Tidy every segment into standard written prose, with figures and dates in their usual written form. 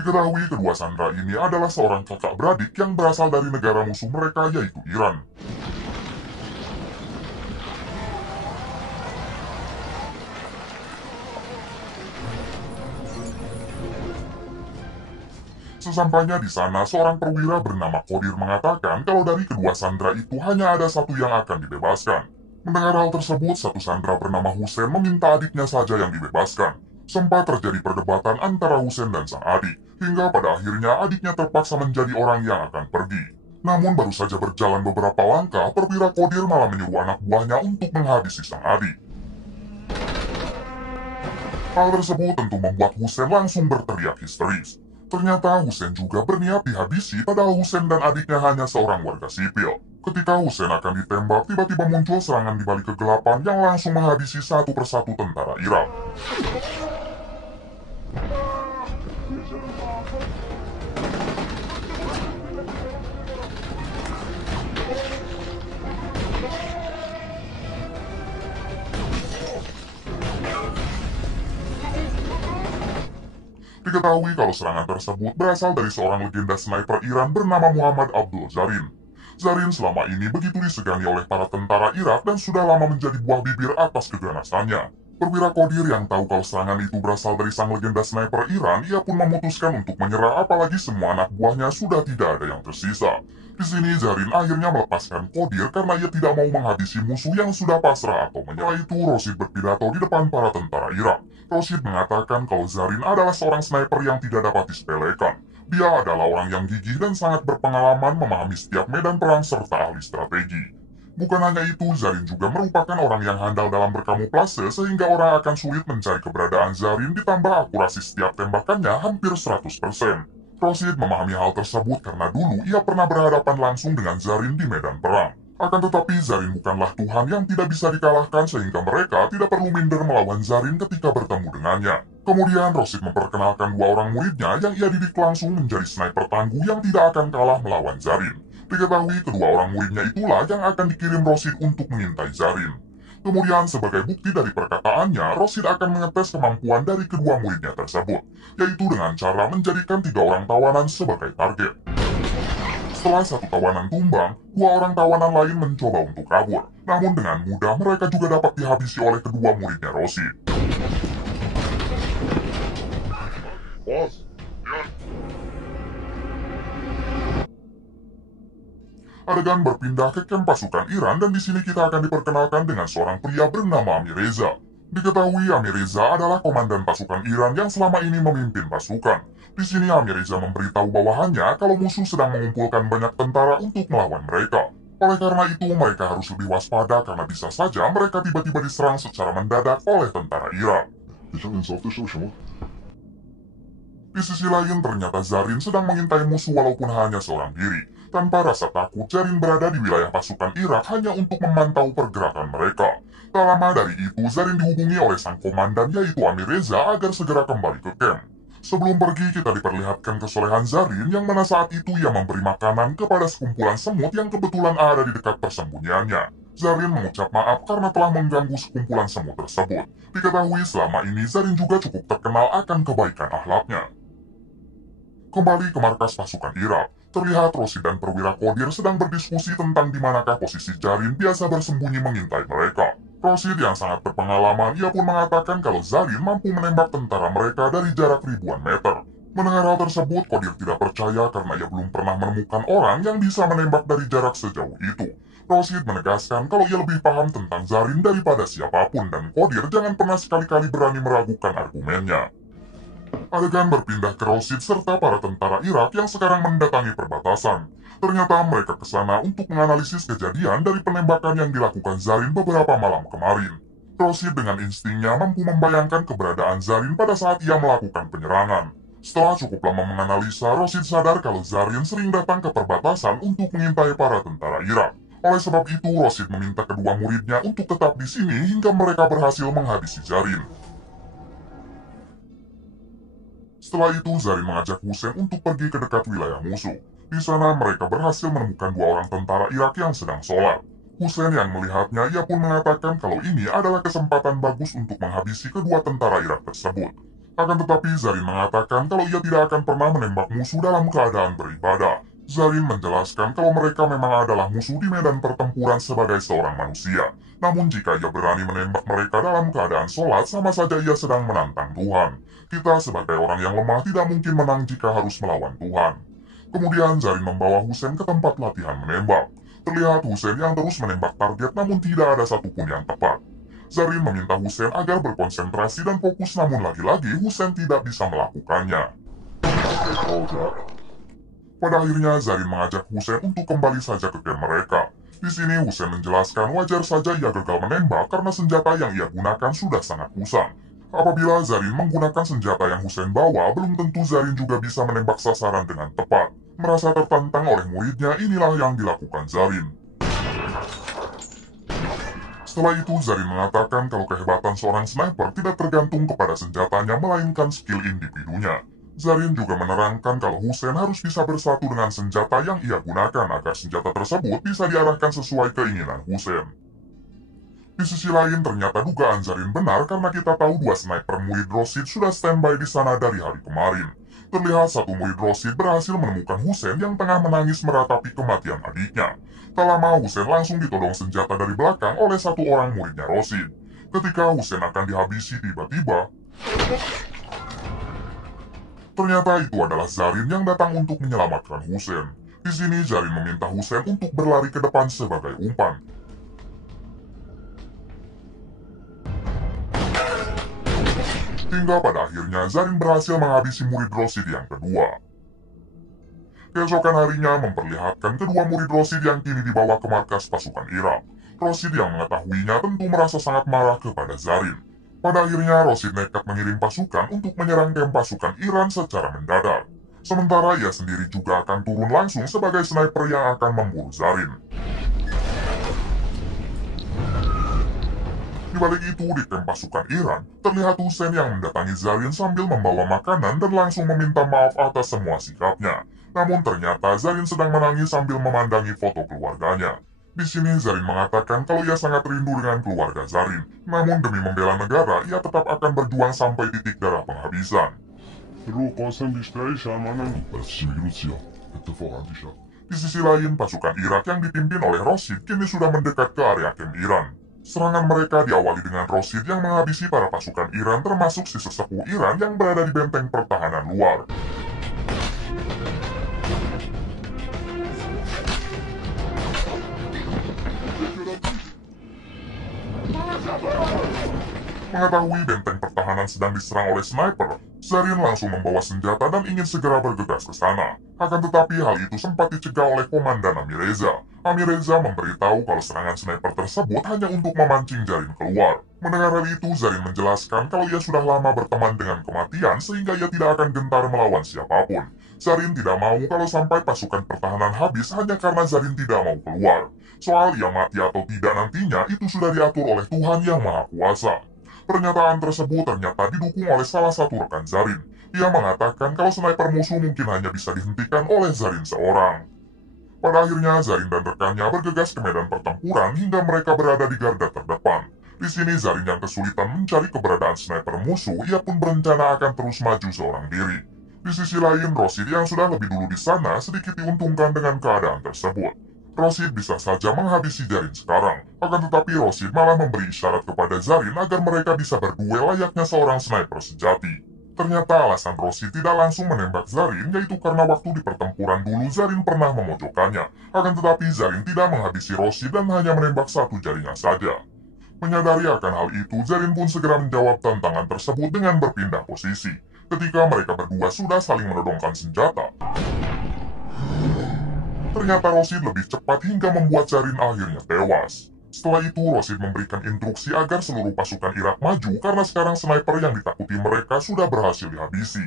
Diketahui kedua sandera ini adalah seorang kakak beradik yang berasal dari negara musuh mereka, yaitu Iran. Sesampainya di sana, seorang perwira bernama Qodir mengatakan kalau dari kedua sandera itu hanya ada satu yang akan dibebaskan. Mendengar hal tersebut, satu sandera bernama Hussein meminta adiknya saja yang dibebaskan. Sempat terjadi perdebatan antara Hussein dan sang adik, hingga pada akhirnya adiknya terpaksa menjadi orang yang akan pergi. Namun baru saja berjalan beberapa langkah, perwira Qodir malah menyuruh anak buahnya untuk menghabisi sang adik. Hal tersebut tentu membuat Hussein langsung berteriak histeris. Ternyata Hussein juga berniat dihabisi, padahal Hussein dan adiknya hanya seorang warga sipil. Ketika Hussein akan ditembak, tiba-tiba muncul serangan di balik kegelapan yang langsung menghabisi satu persatu tentara Irak. Diketahui kalau serangan tersebut berasal dari seorang legenda sniper Iran bernama Muhammad Abdul Zarin. Zarin selama ini begitu disegani oleh para tentara Irak dan sudah lama menjadi buah bibir atas keganasannya. Perwira Qodir yang tahu kalau serangan itu berasal dari sang legenda sniper Iran, ia pun memutuskan untuk menyerah, apalagi semua anak buahnya sudah tidak ada yang tersisa. Di sini Zarin akhirnya melepaskan Qodir karena ia tidak mau menghabisi musuh yang sudah pasrah atau menyerah. Itu Rosid berpidato di depan para tentara Irak. Rosid mengatakan kalau Zarin adalah seorang sniper yang tidak dapat disepelekan. Dia adalah orang yang gigih dan sangat berpengalaman, memahami setiap medan perang serta ahli strategi. Bukan hanya itu, Zarin juga merupakan orang yang handal dalam berkamuflase sehingga orang akan sulit mencari keberadaan Zarin, ditambah akurasi setiap tembakannya hampir 100%. Rosid memahami hal tersebut karena dulu ia pernah berhadapan langsung dengan Zarin di medan perang. Akan tetapi Zarin bukanlah Tuhan yang tidak bisa dikalahkan sehingga mereka tidak perlu minder melawan Zarin ketika bertemu dengannya. Kemudian Rosid memperkenalkan dua orang muridnya yang ia didik langsung menjadi sniper tangguh yang tidak akan kalah melawan Zarin. Diketahui kedua orang muridnya itulah yang akan dikirim Rosid untuk mengintai Zarin. Kemudian sebagai bukti dari perkataannya, Rosid akan mengetes kemampuan dari kedua muridnya tersebut, yaitu dengan cara menjadikan 3 orang tawanan sebagai target. Setelah satu tawanan tumbang, 2 orang tawanan lain mencoba untuk kabur. Namun dengan mudah mereka juga dapat dihabisi oleh kedua muridnya Rosid. Adegan berpindah ke kamp pasukan Iran dan di sini kita akan diperkenalkan dengan seorang pria bernama Amir Reza. Diketahui Amir Reza adalah komandan pasukan Iran yang selama ini memimpin pasukan. Di sini Amir Reza memberitahu bawahannya kalau musuh sedang mengumpulkan banyak tentara untuk melawan mereka. Oleh karena itu mereka harus lebih waspada karena bisa saja mereka tiba-tiba diserang secara mendadak oleh tentara Irak. Di sisi lain ternyata Zarin sedang mengintai musuh walaupun hanya seorang diri. Tanpa rasa takut, Zarin berada di wilayah pasukan Irak hanya untuk memantau pergerakan mereka. Tak lama dari itu, Zarin dihubungi oleh sang komandan yaitu Amir Reza agar segera kembali ke camp. Sebelum pergi, kita diperlihatkan kesolehan Zarin yang mana saat itu ia memberi makanan kepada sekumpulan semut yang kebetulan ada di dekat persembunyiannya. Zarin mengucap maaf karena telah mengganggu sekumpulan semut tersebut. Diketahui selama ini Zarin juga cukup terkenal akan kebaikan akhlaknya. Kembali ke markas pasukan Irak, terlihat Rosid dan perwira Qodir sedang berdiskusi tentang di manakah posisi Zarin biasa bersembunyi mengintai mereka. Rosid yang sangat berpengalaman, ia pun mengatakan kalau Zarin mampu menembak tentara mereka dari jarak ribuan meter. Mendengar hal tersebut, Qodir tidak percaya karena ia belum pernah menemukan orang yang bisa menembak dari jarak sejauh itu. Rosid menegaskan kalau ia lebih paham tentang Zarin daripada siapapun dan Qodir jangan pernah sekali-kali berani meragukan argumennya. Adegan berpindah ke Rosid serta para tentara Irak yang sekarang mendatangi perbatasan. Ternyata mereka ke sana untuk menganalisis kejadian dari penembakan yang dilakukan Zarin beberapa malam kemarin. Rosid dengan instingnya mampu membayangkan keberadaan Zarin pada saat ia melakukan penyerangan. Setelah cukup lama menganalisa, Rosid sadar kalau Zarin sering datang ke perbatasan untuk mengintai para tentara Irak. Oleh sebab itu, Rosid meminta kedua muridnya untuk tetap di sini hingga mereka berhasil menghabisi Zarin. Setelah itu, Zarin mengajak Hussein untuk pergi ke dekat wilayah musuh. Di sana, mereka berhasil menemukan 2 orang tentara Irak yang sedang sholat. Hussein yang melihatnya, ia pun mengatakan kalau ini adalah kesempatan bagus untuk menghabisi kedua tentara Irak tersebut. Akan tetapi Zarin mengatakan kalau ia tidak akan pernah menembak musuh dalam keadaan beribadah. Zarin menjelaskan kalau mereka memang adalah musuh di medan pertempuran sebagai seorang manusia. Namun jika ia berani menembak mereka dalam keadaan sholat, sama saja ia sedang menantang Tuhan. Kita sebagai orang yang lemah tidak mungkin menang jika harus melawan Tuhan. Kemudian Zarin membawa Hussein ke tempat latihan menembak. Terlihat Hussein yang terus menembak target namun tidak ada satupun yang tepat. Zarin meminta Hussein agar berkonsentrasi dan fokus, namun lagi-lagi Hussein tidak bisa melakukannya. Pada akhirnya Zarin mengajak Hussein untuk kembali saja ke camp mereka. Di sini Hussein menjelaskan wajar saja ia gagal menembak karena senjata yang ia gunakan sudah sangat usang. Apabila Zarin menggunakan senjata yang Hussein bawa, belum tentu Zarin juga bisa menembak sasaran dengan tepat. Merasa tertantang oleh muridnya, inilah yang dilakukan Zarin. Setelah itu, Zarin mengatakan kalau kehebatan seorang sniper tidak tergantung kepada senjatanya, melainkan skill individunya. Zarin juga menerangkan kalau Hussein harus bisa bersatu dengan senjata yang ia gunakan agar senjata tersebut bisa diarahkan sesuai keinginan Hussein. Di sisi lain, ternyata dugaan Zarin benar karena kita tahu dua sniper murid Rosid sudah standby di sana dari hari kemarin. Terlihat satu murid Rosid berhasil menemukan Hussein yang tengah menangis meratapi kematian adiknya. Tak lama Hussein langsung ditodong senjata dari belakang oleh satu orang muridnya Rosid. Ketika Hussein akan dihabisi tiba-tiba, ternyata itu adalah Zarin yang datang untuk menyelamatkan Hussein. Di sini Zarin meminta Hussein untuk berlari ke depan sebagai umpan. Hingga pada akhirnya Zarin berhasil menghabisi murid Rosid yang kedua. Keesokan harinya memperlihatkan kedua murid Rosid yang kini dibawa ke markas pasukan Irak. Rosid yang mengetahuinya tentu merasa sangat marah kepada Zarin. Pada akhirnya Rosid nekat mengirim pasukan untuk menyerang kamp pasukan Iran secara mendadak. Sementara ia sendiri juga akan turun langsung sebagai sniper yang akan memburu Zarin. Di balik itu, di kamp pasukan Iran, terlihat Hussein yang mendatangi Zarin sambil membawa makanan dan langsung meminta maaf atas semua sikapnya. Namun ternyata Zarin sedang menangis sambil memandangi foto keluarganya. Di sini Zarin mengatakan kalau ia sangat rindu dengan keluarga Zarin. Namun demi membela negara, ia tetap akan berjuang sampai titik darah penghabisan. Di sisi lain, pasukan Irak yang dipimpin oleh Rosid kini sudah mendekat ke area kamp Iran. Serangan mereka diawali dengan Rosid yang menghabisi para pasukan Iran termasuk si sesepuh Iran yang berada di benteng pertahanan luar. Mengetahui benteng pertahanan sedang diserang oleh sniper, Zarin langsung membawa senjata dan ingin segera bergegas ke sana. Akan tetapi hal itu sempat dicegah oleh Komandan Amireza. Amireza memberitahu kalau serangan sniper tersebut hanya untuk memancing Zarin keluar. Mendengar hal itu, Zarin menjelaskan kalau ia sudah lama berteman dengan kematian sehingga ia tidak akan gentar melawan siapapun. Zarin tidak mau kalau sampai pasukan pertahanan habis hanya karena Zarin tidak mau keluar. Soal ia mati atau tidak nantinya itu sudah diatur oleh Tuhan Yang Maha Kuasa. Pernyataan tersebut ternyata didukung oleh salah satu rekan Zarin. Ia mengatakan kalau sniper musuh mungkin hanya bisa dihentikan oleh Zarin seorang. Pada akhirnya Zarin dan rekannya bergegas ke medan pertempuran hingga mereka berada di garda terdepan. Di sini Zarin yang kesulitan mencari keberadaan sniper musuh, ia pun berencana akan terus maju seorang diri. Di sisi lain, Rosid yang sudah lebih dulu di sana sedikit diuntungkan dengan keadaan tersebut. Rosid bisa saja menghabisi Zarin sekarang, akan tetapi Rosid malah memberi isyarat kepada Zarin agar mereka bisa berduel layaknya seorang sniper sejati. Ternyata alasan Rosid tidak langsung menembak Zarin yaitu karena waktu di pertempuran dulu Zarin pernah memojokkannya, akan tetapi Zarin tidak menghabisi Rosid dan hanya menembak satu jarinya saja. Menyadari akan hal itu, Zarin pun segera menjawab tantangan tersebut dengan berpindah posisi. Ketika mereka berdua sudah saling menodongkan senjata, ternyata Rosid lebih cepat hingga membuat Zarin akhirnya tewas. Setelah itu, Rosid memberikan instruksi agar seluruh pasukan Irak maju karena sekarang sniper yang ditakuti mereka sudah berhasil dihabisi.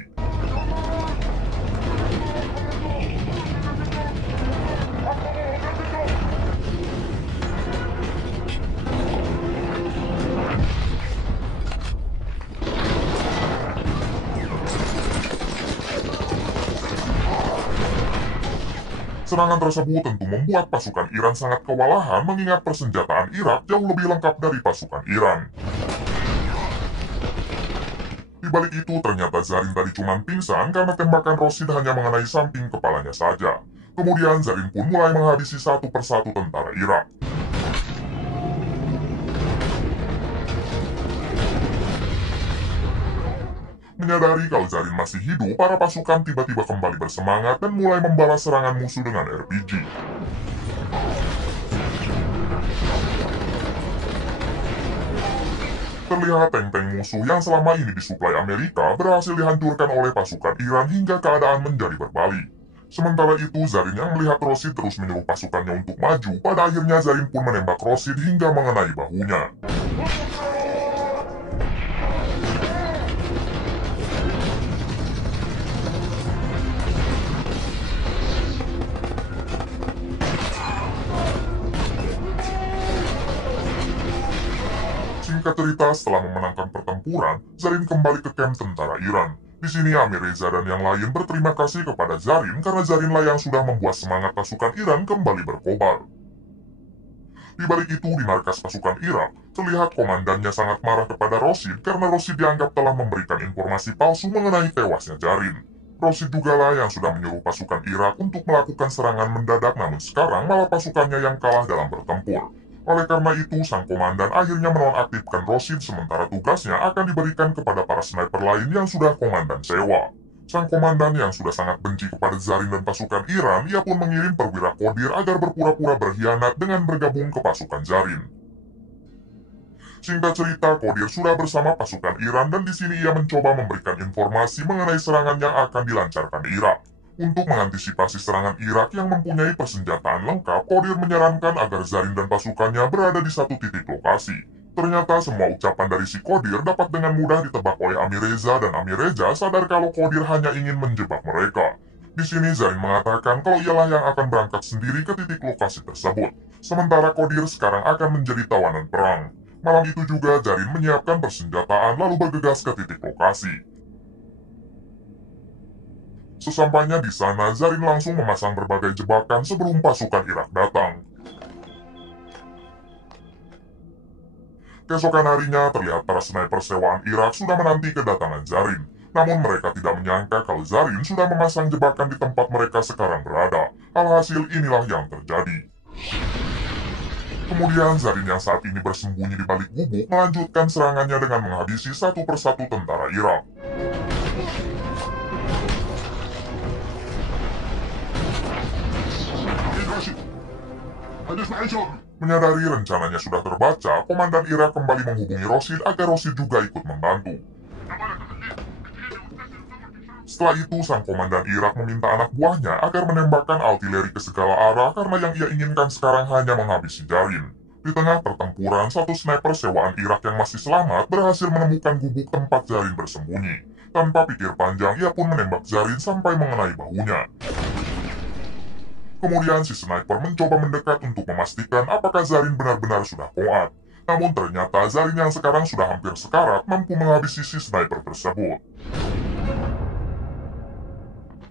Serangan tersebut tentu membuat pasukan Iran sangat kewalahan mengingat persenjataan Irak jauh lebih lengkap dari pasukan Iran. Di balik itu, ternyata Zarin tadi cuma pingsan karena tembakan Rashid hanya mengenai samping kepalanya saja. Kemudian Zarin pun mulai menghabisi satu persatu tentara Irak. Menyadari kalau Zarin masih hidup, para pasukan tiba-tiba kembali bersemangat dan mulai membalas serangan musuh dengan RPG. Terlihat tank-tank musuh yang selama ini disuplai Amerika berhasil dihancurkan oleh pasukan Iran hingga keadaan menjadi berbalik. Sementara itu, Zarin yang melihat Rashid terus menyuruh pasukannya untuk maju, pada akhirnya Zarin pun menembak Rashid hingga mengenai bahunya. Singkat cerita, setelah memenangkan pertempuran, Zarin kembali ke kamp tentara Iran. Di sini Amir Reza dan yang lain berterima kasih kepada Zarin karena Zarinlah yang sudah membuat semangat pasukan Iran kembali berkobar. Di balik itu, di markas pasukan Irak, terlihat komandannya sangat marah kepada Rashid karena Rashid dianggap telah memberikan informasi palsu mengenai tewasnya Zarin. Rashid jugalah yang sudah menyuruh pasukan Irak untuk melakukan serangan mendadak, namun sekarang malah pasukannya yang kalah dalam bertempur. Oleh karena itu, sang komandan akhirnya menonaktifkan Rashid sementara tugasnya akan diberikan kepada para sniper lain yang sudah komandan sewa. Sang komandan yang sudah sangat benci kepada Zarin dan pasukan Iran, ia pun mengirim perwira Qadir agar berpura-pura berkhianat dengan bergabung ke pasukan Zarin. Singkat cerita, Qadir sudah bersama pasukan Iran dan di sini ia mencoba memberikan informasi mengenai serangan yang akan dilancarkan Irak. Untuk mengantisipasi serangan Irak yang mempunyai persenjataan lengkap, Qadir menyarankan agar Zarin dan pasukannya berada di satu titik lokasi. Ternyata semua ucapan dari si Qadir dapat dengan mudah ditebak oleh Amir Reza, dan Amir Reza sadar kalau Qadir hanya ingin menjebak mereka. Di sini Zarin mengatakan kalau ialah yang akan berangkat sendiri ke titik lokasi tersebut. Sementara Qadir sekarang akan menjadi tawanan perang. Malam itu juga Zarin menyiapkan persenjataan lalu bergegas ke titik lokasi. Sesampainya di sana, Zarin langsung memasang berbagai jebakan sebelum pasukan Irak datang. Keesokan harinya, terlihat para sniper sewaan Irak sudah menanti kedatangan Zarin. Namun mereka tidak menyangka kalau Zarin sudah memasang jebakan di tempat mereka sekarang berada. Alhasil inilah yang terjadi. Kemudian Zarin yang saat ini bersembunyi di balik gubuk melanjutkan serangannya dengan menghabisi satu persatu tentara Irak. Menyadari rencananya sudah terbaca, komandan Irak kembali menghubungi Rashid agar Rashid juga ikut membantu. Setelah itu, sang komandan Irak meminta anak buahnya agar menembakkan artileri ke segala arah karena yang ia inginkan sekarang hanya menghabisi Zarin. Di tengah pertempuran, satu sniper sewaan Irak yang masih selamat berhasil menemukan gubuk tempat Zarin bersembunyi. Tanpa pikir panjang, ia pun menembak Zarin sampai mengenai bahunya. Kemudian si sniper mencoba mendekat untuk memastikan apakah Zarin benar-benar sudah koat. Namun ternyata Zarin yang sekarang sudah hampir sekarat mampu menghabisi si sniper tersebut.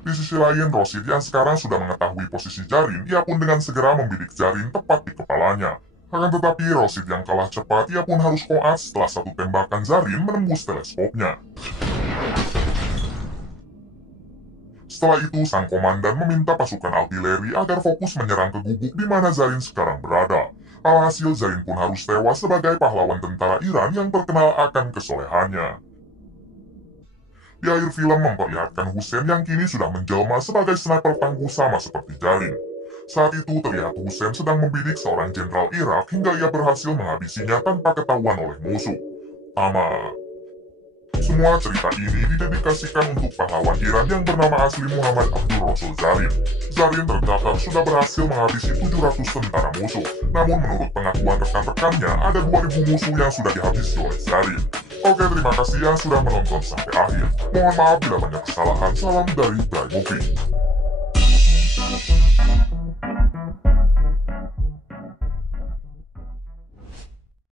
Di sisi lain, Rashid yang sekarang sudah mengetahui posisi Zarin, ia pun dengan segera membidik Zarin tepat di kepalanya. Akan tetapi Rashid yang kalah cepat, ia pun harus koat setelah satu tembakan Zarin menembus teleskopnya. Setelah itu, sang komandan meminta pasukan artileri agar fokus menyerang ke gubuk di mana Zarin sekarang berada. Alhasil, Zarin pun harus tewas sebagai pahlawan tentara Iran yang terkenal akan kesolehannya. Di akhir film memperlihatkan Hussein yang kini sudah menjelma sebagai sniper tangguh sama seperti Zarin. Saat itu terlihat Hussein sedang membidik seorang jenderal Irak hingga ia berhasil menghabisinya tanpa ketahuan oleh musuh. Tamat. Semua cerita ini didedikasikan untuk pahlawan Iran yang bernama asli Muhammad Abdul Rasul Zarin. Zarin tercatat sudah berhasil menghabisi 700 tentara musuh. Namun menurut pengakuan rekan-rekannya, ada 2000 musuh yang sudah dihabisi oleh Zarin. Oke, terima kasih yang sudah menonton sampai akhir. Mohon maaf bila banyak kesalahan. Salam dari Bray Movie.